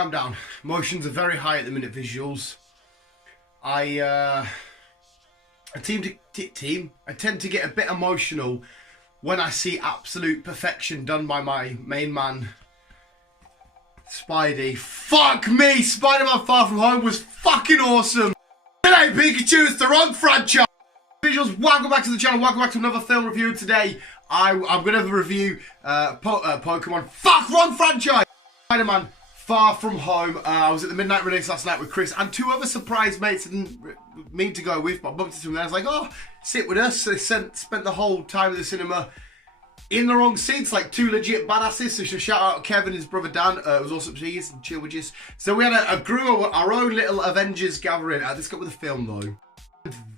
calm down. Emotions are very high at the minute, visuals. I tend to get a bit emotional when I see absolute perfection done by my main man, Spidey. Fuck me! Spider-Man Far From Home was fucking awesome! G'day Pikachu, it's the wrong franchise! Visuals, welcome back to the channel, welcome back to another film review. Today, I'm going to review Pokemon. Fuck, wrong franchise! Spider-Man Far From Home. I was at the midnight release last night with Chris and two other surprise mates I didn't mean to go with, but I bumped into them and I was like, oh, sit with us. They spent the whole time at the cinema in the wrong seats, like two legit badasses. So shout out Kevin and his brother Dan. It was awesome to see you and chill with you. So we had our own little Avengers gathering. Let's go with the film though.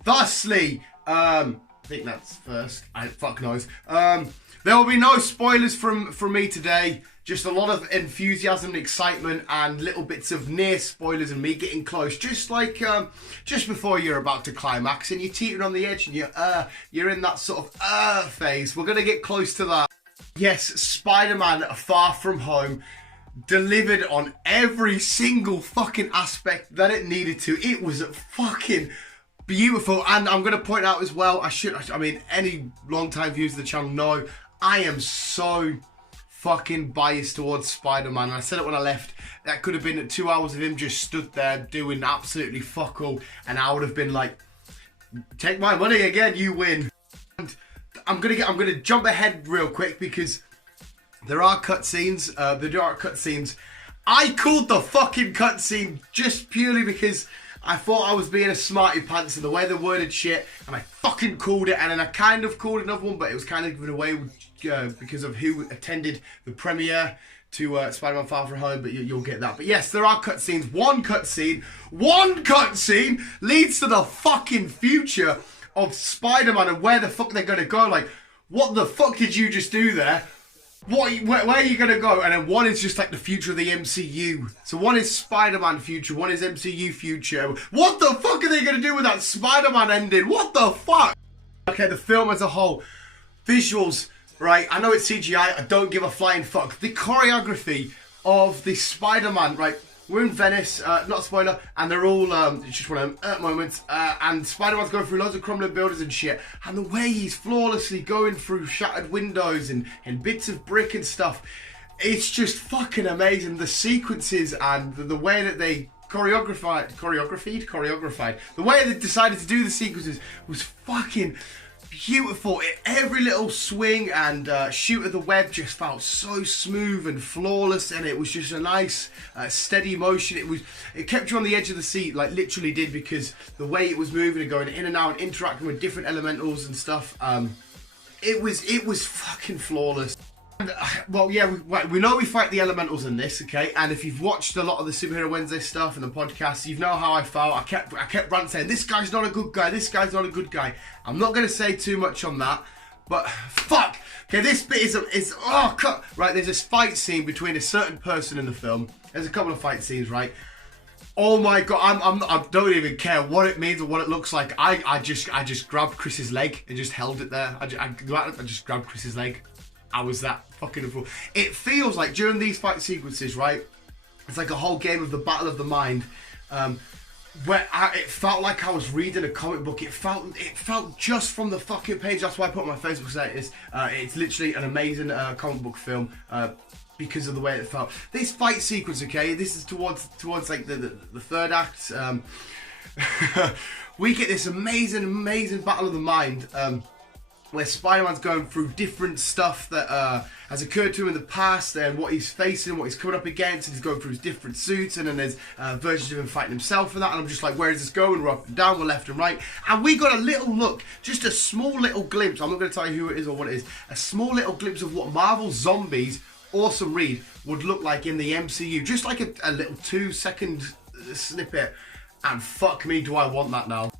Thusly, I think that's first. Fuck knows. There will be no spoilers from me today. Just a lot of enthusiasm and excitement and little bits of near spoilers and me getting close. Just like just before you're about to climax and you're teetering on the edge and you're in that sort of phase. We're gonna get close to that. Yes, Spider-Man Far From Home delivered on every single fucking aspect that it needed to. It was fucking beautiful, and I'm going to point out as well, I mean, any long-time viewers of the channel know, I am so fucking biased towards Spider-Man. And I said it when I left, that could have been 2 hours of him just stood there doing absolutely fuck all, and I would have been like, take my money again, you win. And I'm gonna jump ahead real quick because there are cutscenes. I called the fucking cutscene just purely because I thought I was being a smarty pants in the way they worded shit, and I fucking called it, and then I kind of called another one, but it was kind of given away because of who attended the premiere to Spider-Man Far From Home, but you'll get that. But yes, there are cutscenes. One cutscene leads to the fucking future of Spider-Man and where the fuck they're gonna go. Like, what the fuck did you just do there? Where are you going to go? And then one is just like the future of the MCU. So one is Spider-Man future, one is MCU future. What the fuck are they going to do with that Spider-Man ending? What the fuck? Okay, the film as a whole. Visuals, right? I know it's CGI. I don't give a flying fuck. The choreography of the Spider-Man, right? We're in Venice, not a spoiler, and they're all, it's just one of them moments, and Spider-Man's going through loads of crumbling buildings and shit, and the way he's flawlessly going through shattered windows and bits of brick and stuff, it's just fucking amazing. The sequences and the way that they choreographed, the way they decided to do the sequences was fucking beautiful. Every little swing and shoot of the web just felt so smooth and flawless, and it was just a nice steady motion. It kept you on the edge of the seat, like literally did, because the way it was moving and going in and out and interacting with different elementals and stuff, it was fucking flawless. And, well, yeah, we know we fight the elementals in this, okay? And if you've watched a lot of the Superhero Wednesday stuff and the podcast, you know how I felt. I kept ranting saying, this guy's not a good guy, this guy's not a good guy. I'm not going to say too much on that, but fuck. Okay, this bit is oh, cut. Right, there's this fight scene between a certain person in the film. There's a couple of fight scenes, right? Oh my god, I don't even care what it means or what it looks like. I just grabbed Chris's leg and just held it there. I just grabbed Chris's leg. I was that fucking fool. It feels like during these fight sequences, right? It's like a whole game of the battle of the mind, where it felt like I was reading a comic book. It felt just from the fucking page. That's why I put on my Facebook status. It's literally an amazing comic book film because of the way it felt. This fight sequence, okay, this is towards like the third act. We get this amazing battle of the mind. Where Spider-Man's going through different stuff that has occurred to him in the past and what he's facing, what he's coming up against, and he's going through his different suits, and then there's versions of him fighting himself for that, and I'm just like, where is this going? We're up and down, we're left and right, and we got a little look, just a small little glimpse, I'm not going to tell you who it is or what it is, a small little glimpse of what Marvel Zombies Awesome Read would look like in the MCU, just like a little 2-second snippet, and fuck me, do I want that now.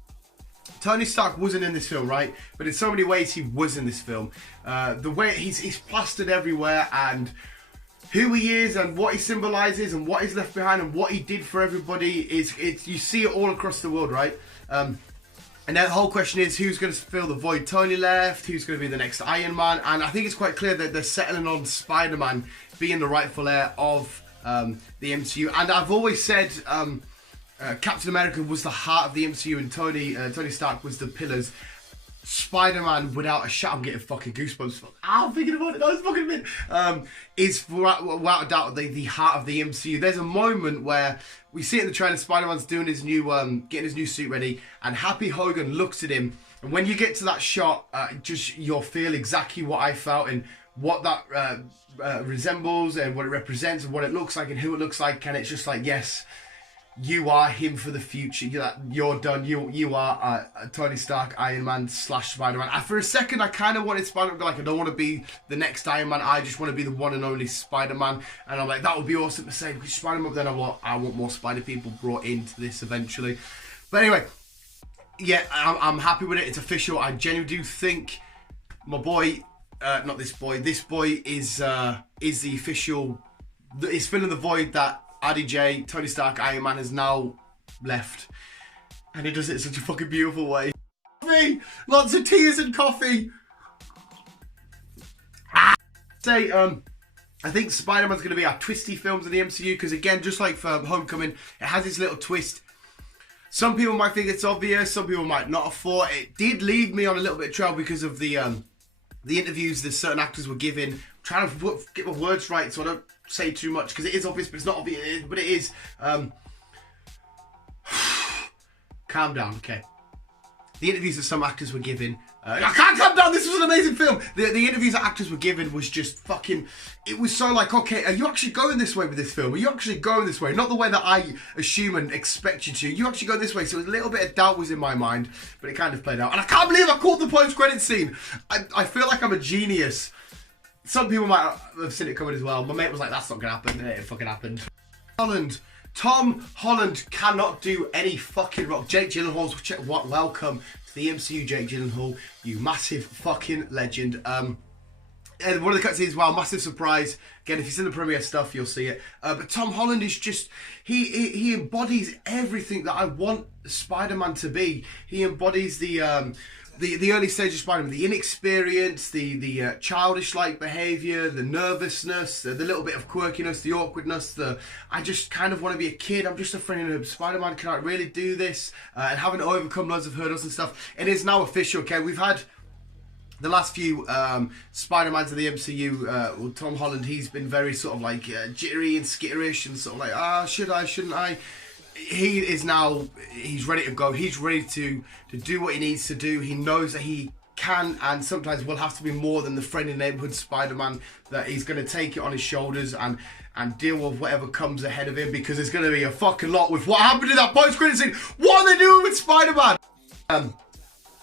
Tony Stark wasn't in this film, right? But in so many ways he was in this film. The way he's plastered everywhere, and who he is and what he symbolises and what he's left behind and what he did for everybody you see it all across the world, right? And then the whole question is, who's going to fill the void Tony left? Who's going to be the next Iron Man? And I think it's quite clear that they're settling on Spider-Man being the rightful heir of the MCU. And I've always said Captain America was the heart of the MCU, and Tony Stark was the pillars. Spider-Man, without a shot, I'm getting fucking goosebumps. I'm thinking about it. That was fucking mint. Is without a doubt the heart of the MCU. There's a moment where we see it in the trailer. Spider-Man's doing his new, getting his new suit ready, and Happy Hogan looks at him. And when you get to that shot, just you'll feel exactly what I felt and what that resembles and what it represents and what it looks like and who it looks like. And it's just like, yes. You are him for the future. You're done. You are Tony Stark, Iron Man / Spider-Man. For a second, I kind of wanted Spider-Man to be like, I don't want to be the next Iron Man. I just want to be the one and only Spider-Man. And I'm like, that would be awesome to say. Because Spider-Man, then I want more Spider people brought into this eventually. But anyway, yeah, I'm happy with it. It's official. I genuinely do think my boy, not this boy. This boy is the official. Is filling the void that RDJ, Tony Stark, Iron Man has now left. And he does it in such a fucking beautiful way. Coffee! Lots of tears and coffee! I think Spider-Man's going to be our twisty films in the MCU, because again, just like for Homecoming, it has its little twist. Some people might think it's obvious, some people might not have thought. It did leave me on a little bit of trouble because of the interviews that certain actors were giving. I'm trying to get my words right so I don't say too much, because it is obvious, but it's not obvious, but it is. Calm down, okay. The interviews that some actors were giving, I can't calm down, this was an amazing film. The interviews that actors were giving was just fucking, it was so like, okay, are you actually going this way with this film? Are you actually going this way? Not the way that I assume and expect you to. You actually go this way. So a little bit of doubt was in my mind, but it kind of played out. And I can't believe I caught the post-credit scene. I feel like I'm a genius. Some people might have seen it coming as well. My mate was like, that's not going to happen. And it fucking happened. Tom Holland cannot do any fucking wrong. Jake Gyllenhaal's welcome to the MCU, Jake Gyllenhaal. You massive fucking legend. And one of the cutscenes, wow, massive surprise. Again, if you've seen the premiere stuff, you'll see it. But Tom Holland is just, he embodies everything that I want Spider-Man to be. He embodies the early stage of Spider-Man, the inexperience, the childish-like behaviour, the nervousness, the little bit of quirkiness, the awkwardness, I just kind of want to be a kid. I'm just a friend of Spider-Man. Can I really do this? And having to overcome loads of hurdles and stuff. It is now official, okay? We've had the last few Spider-Mans of the MCU, well, Tom Holland, he's been very sort of like jittery and skitterish and sort of like, should I, shouldn't I? He is now, he's ready to go. He's ready to do what he needs to do. He knows that he can and sometimes will have to be more than the friendly neighborhood Spider-Man, that he's going to take it on his shoulders and deal with whatever comes ahead of him, because there's going to be a fucking lot with what happened in that post-credit scene. What are they doing with Spider-Man?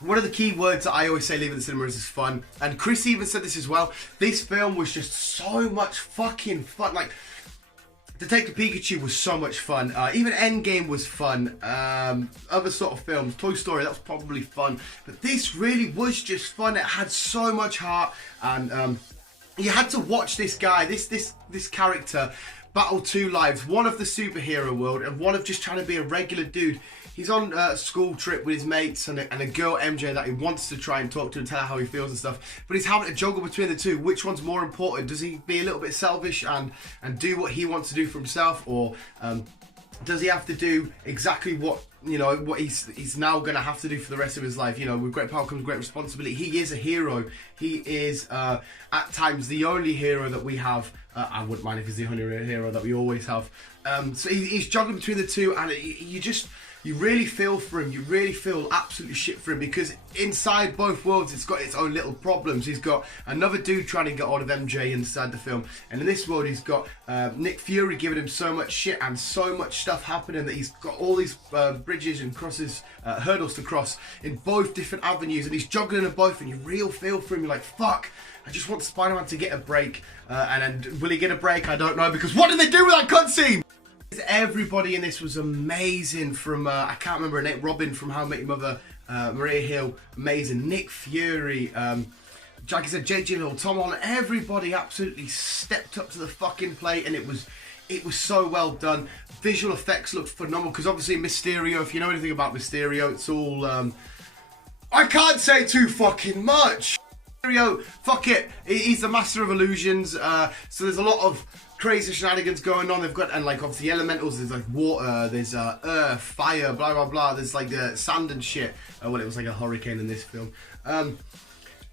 One of the key words that I always say leaving the cinema is fun. And Chris even said this as well. This film was just so much fucking fun. Like, Detective Pikachu was so much fun. Even Endgame was fun. Other sort of films, Toy Story, that was probably fun. But this really was just fun. It had so much heart, and you had to watch this guy, this character, battle two lives. One of the superhero world, and one of just trying to be a regular dude. He's on a school trip with his mates and a girl, MJ, that he wants to try and talk to and tell her how he feels and stuff. But he's having to juggle between the two. Which one's more important? Does he be a little bit selfish and do what he wants to do for himself? Or does he have to do exactly what, you know, what he's now going to have to do for the rest of his life? You know, with great power comes great responsibility. He is a hero. He is, at times, the only hero that we have. I wouldn't mind if he's the only hero that we always have. So he's juggling between the two, and you really feel for him. You really feel absolutely shit for him, because inside both worlds, it's got its own little problems. He's got another dude trying to get hold of MJ inside the film, and in this world, he's got Nick Fury giving him so much shit and so much stuff happening that he's got all these bridges and hurdles to cross in both different avenues, and he's juggling them both, and you real feel for him. You're like, fuck, I just want Spider-Man to get a break, and will he get a break? I don't know, because what did they do with that cutscene? Everybody in this was amazing, from I can't remember her name, Robin from How I Met Your Mother, Maria Hill, amazing, Nick Fury, like I said, Jake Gyllenhaal, Tom Holland, everybody absolutely stepped up to the fucking plate, and it was so well done. Visual effects looked phenomenal, because obviously Mysterio, if you know anything about Mysterio, it's all, I can't say too fucking much. Mysterio, fuck it, he's the master of illusions, so there's a lot of crazy shenanigans going on. They've got, and like obviously elementals, there's like water, there's earth, fire, blah blah blah. There's like sand and shit. Well, it was like a hurricane in this film.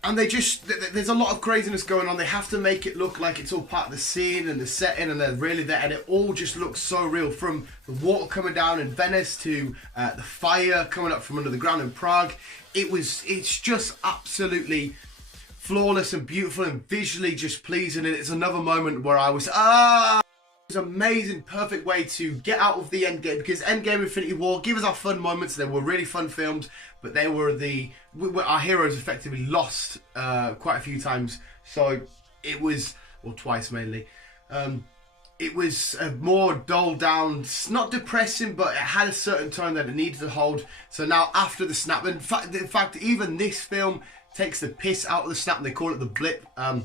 And they just, there's a lot of craziness going on. They have to make it look like it's all part of the scene and the setting, and they're really there, and it all just looks so real. From the water coming down in Venice to the fire coming up from under the ground in Prague. It's just absolutely flawless and beautiful and visually just pleasing. And it's another moment where I was, it was an amazing, perfect way to get out of the Endgame, because Endgame, Infinity War, give us our fun moments. They were really fun films, but they were our heroes effectively lost quite a few times. So it was, or twice mainly. It was a more dulled down, not depressing, but it had a certain tone that it needed to hold. So now after the snap, in fact, even this film takes the piss out of the snap. They call it the blip. And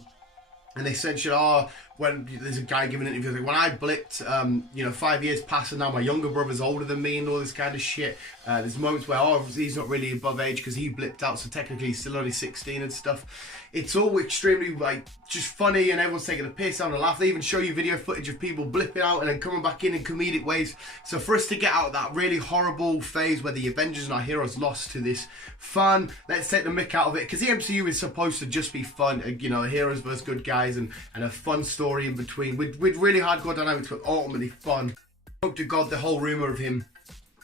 they essentially when there's a guy giving an interview, like, when I blipped, 5 years passed and now my younger brother's older than me and all this kind of shit. There's moments where, he's not really above age because he blipped out, so technically he's still only 16 and stuff. It's all extremely, like, just funny, and everyone's taking a piss out and a laugh. They even show you video footage of people blipping out and then coming back in comedic ways. So for us to get out of that really horrible phase where the Avengers and our heroes lost to this fun, let's take the mick out of it, because the MCU is supposed to just be fun, heroes versus good guys, and a fun story in between with really hardcore dynamics, but ultimately fun. Hope to God the whole rumour of him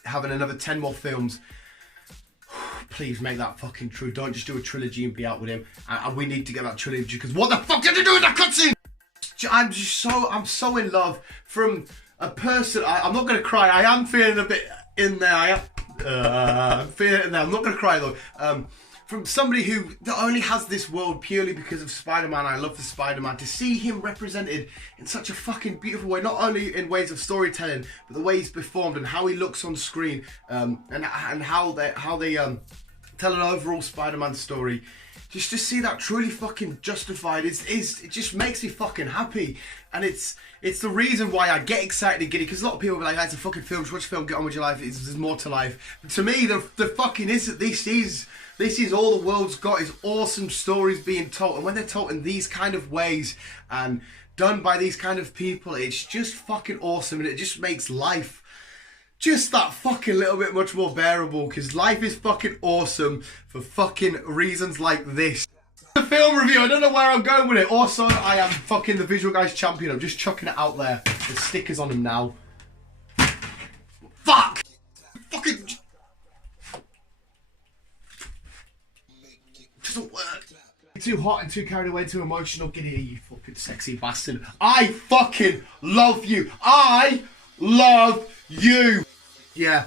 having another 10 more films, please make that fucking true. Don't just do a trilogy and be out with him. And we need to get that trilogy, because what the fuck did you do with that cutscene? I'm so in love from a person. I'm not going to cry. I am feeling a bit in there. I'm feeling it in there. I'm not going to cry though. From somebody who only has this world purely because of Spider-Man. I love the Spider-Man. To see him represented in such a fucking beautiful way, not only in ways of storytelling, but the way he's performed and how he looks on screen, and how they tell an overall Spider-Man story. Just to see that truly fucking justified it just makes me fucking happy. And it's the reason why I get excited and giddy, because a lot of people be like, it's a fucking film, just watch a film, get on with your life, there's more to life. But to me, the fucking isn't. This is all the world's got, is awesome stories being told. And when they're told in these kind of ways and done by these kind of people, it's just fucking awesome. And it just makes life just that fucking little bit much more bearable, because life is fucking awesome for fucking reasons like this. The film review, I don't know where I'm going with it. Also, I am fucking the Visual Guyz champion. I'm just chucking it out there. There's stickers on them now. Fuck! Fucking... doesn't work. Too hot and too carried away, too emotional. Get here, you fucking sexy bastard. I fucking love you. I love you. Yeah.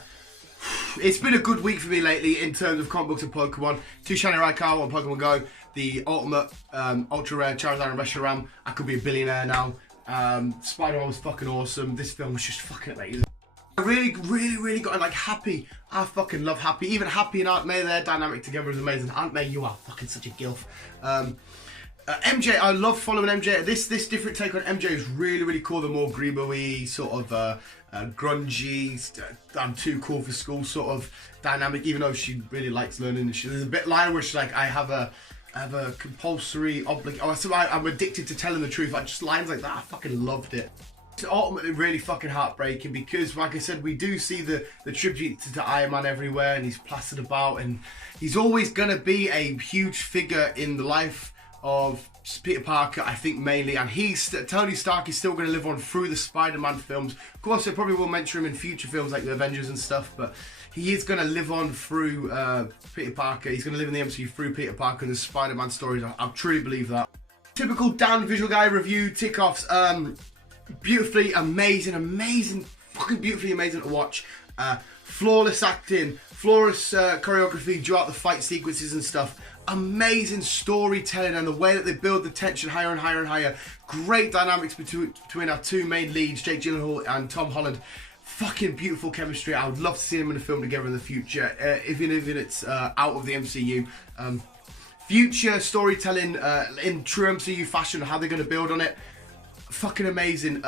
It's been a good week for me lately in terms of comic books and Pokemon. 2 Shiny Raikou on Pokemon Go. The ultimate ultra rare Charizard and Reshiram. I could be a billionaire now. Spider-Man was fucking awesome. This film was just fucking amazing. I really got like Happy. I fucking love Happy. Even Happy and Aunt May, their dynamic together is amazing. Aunt May, you are fucking such a gilf. MJ, I love following MJ. This different take on MJ is really cool. The more Grebo-y, sort of grungy, I'm too cool for school sort of dynamic. Even though she really likes learning, and there's a bit line where she's like, I have a compulsory I'm addicted to telling the truth. Like, just lines like that. I fucking loved it. It's ultimately really fucking heartbreaking, because like I said, we do see the tribute to Iron Man everywhere, and he's plastered about, and he's always gonna be a huge figure in the life of Peter Parker, I think, mainly. And Tony Stark is still going to live on through the Spider-Man films. Of course, they probably will mention him in future films like the Avengers and stuff, but he is going to live on through Peter Parker. He's going to live in the MCU through Peter Parker and the Spider-Man stories. I truly believe that. Typical Dan Visual Guy review tick-offs. Beautifully amazing, fucking beautifully amazing to watch. Flawless acting, flawless choreography throughout the fight sequences and stuff. Amazing storytelling, and the way that they build the tension higher and higher. Great dynamics between our two main leads, Jake Gyllenhaal and Tom Holland. Fucking beautiful chemistry. I would love to see them in a film together in the future, even if it's out of the MCU. Future storytelling in true MCU fashion, how they're going to build on it. Fucking amazing.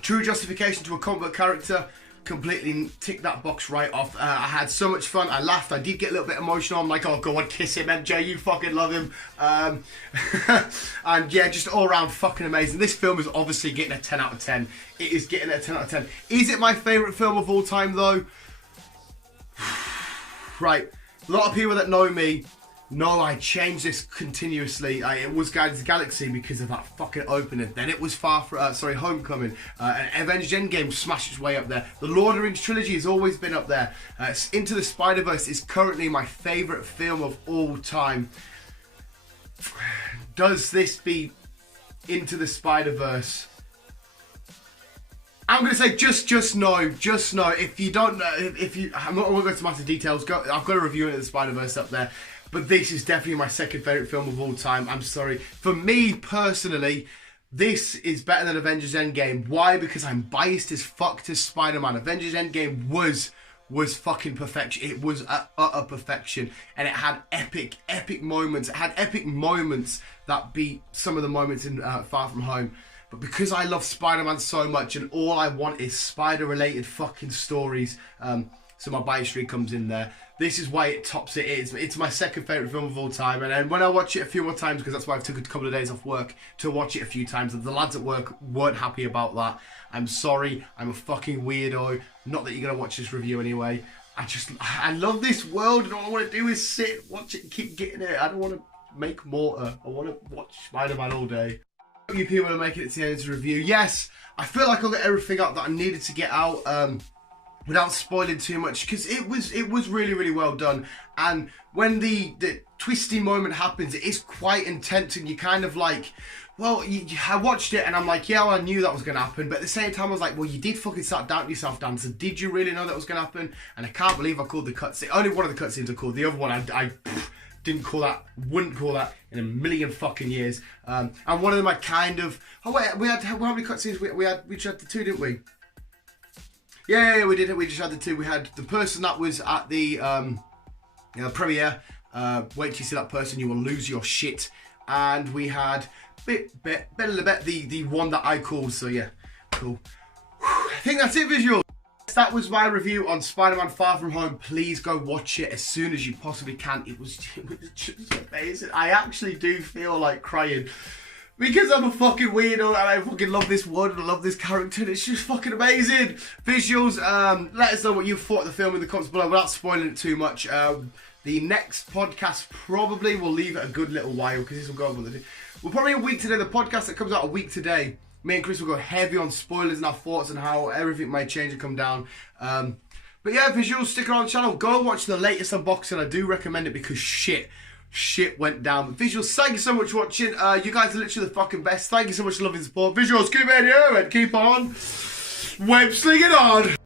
True justification to a comic book character. completely ticked that box right off. I had so much fun. I laughed. I did get a little bit emotional. I'm like, oh, go on, kiss him, MJ. You fucking love him. And yeah, just all around fucking amazing. This film is obviously getting a 10 out of 10. It is getting a 10 out of 10. Is it my favourite film of all time, though? Right. A lot of people that know me know I change this continuously. It was Guardians of the Galaxy because of that fucking opening. Then it was Homecoming. Avengers Endgame smashed its way up there. The Lord of the Rings trilogy has always been up there. Into the Spider-Verse is currently my favourite film of all time. Does this beat Into the Spider-Verse? I'm going to say just no. If you don't know, I'm not going to go into massive details. I've got a review of the Spider-Verse up there. But this is definitely my second favourite film of all time. I'm sorry. For me, personally, this is better than Avengers Endgame. Why? Because I'm biased as fuck to Spider-Man. Avengers Endgame was fucking perfection. It was utter perfection. And it had epic moments. It had epic moments that beat some of the moments in Far From Home. But because I love Spider-Man so much and all I want is spider-related fucking stories, so my bias streak comes in there. This is why it tops it. It's my second favourite film of all time. And then when I watch it a few more times, because that's why I took a couple of days off work to watch it a few times, and the lads at work weren't happy about that. I'm sorry. I'm a fucking weirdo. Not that you're going to watch this review anyway. I love this world, and all I want to do is sit, watch it, and keep getting it. I don't want to make more. I want to watch Spider-Man all day. You people are making it to the end of the review. Yes, I feel like I got everything out that I needed to get out. Without spoiling too much, because it was really well done. And when the twisty moment happens, it is quite intense, and you kind of like, well, I watched it and I'm like, yeah, well, I knew that was going to happen, but at the same time I was like, well, you did fucking start doubting yourself, Dan, so did you really know that was going to happen? And I can't believe I called the cutscene. Only one of the cutscenes I called. The other one I didn't call that, wouldn't call that in a million fucking years. And one of them I kind of, oh wait, we had, how many cutscenes? We just had the two, didn't we? Yeah, we did it. We just had the two. We had the person that was at the premiere. Wait till you see that person, you will lose your shit. And we had the one that I called. So yeah, cool. I think that's it, visual. That was my review on Spider-Man Far From Home. Please go watch it as soon as you possibly can. It was just amazing. I actually do feel like crying. Because I'm a fucking weirdo and I fucking love this world and I love this character and it's just fucking amazing. Visuals, let us know what you thought of the film in the comments below without spoiling it too much. The next podcast probably will leave it a good little while because this will go on with it. We're probably a week today. The podcast that comes out a week today, me and Chris will go heavy on spoilers and our thoughts and how everything might change and come down. But yeah, visuals, stick around the channel. Go watch the latest unboxing. I do recommend it because shit went down. But visuals, thank you so much for watching. You guys are literally the fucking best. Thank you so much for loving support. Visuals, keep in here and keep on web slinging on.